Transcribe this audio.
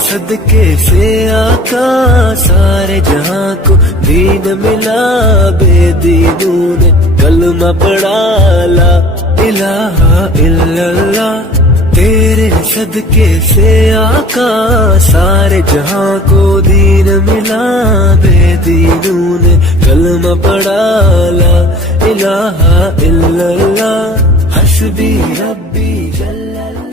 सदके से आका सारे जहां को दीन मिला। बेदीनों ने कलमा पढ़ा ला इलाहा इल्लल्लाह। तेरे सदके से आका सारे जहां को दीन मिला। बेदीनों ने कलमा पढ़ा ला इलाहा इल्लल्लाह। हस्बी रब्बी जल्लल्लाह।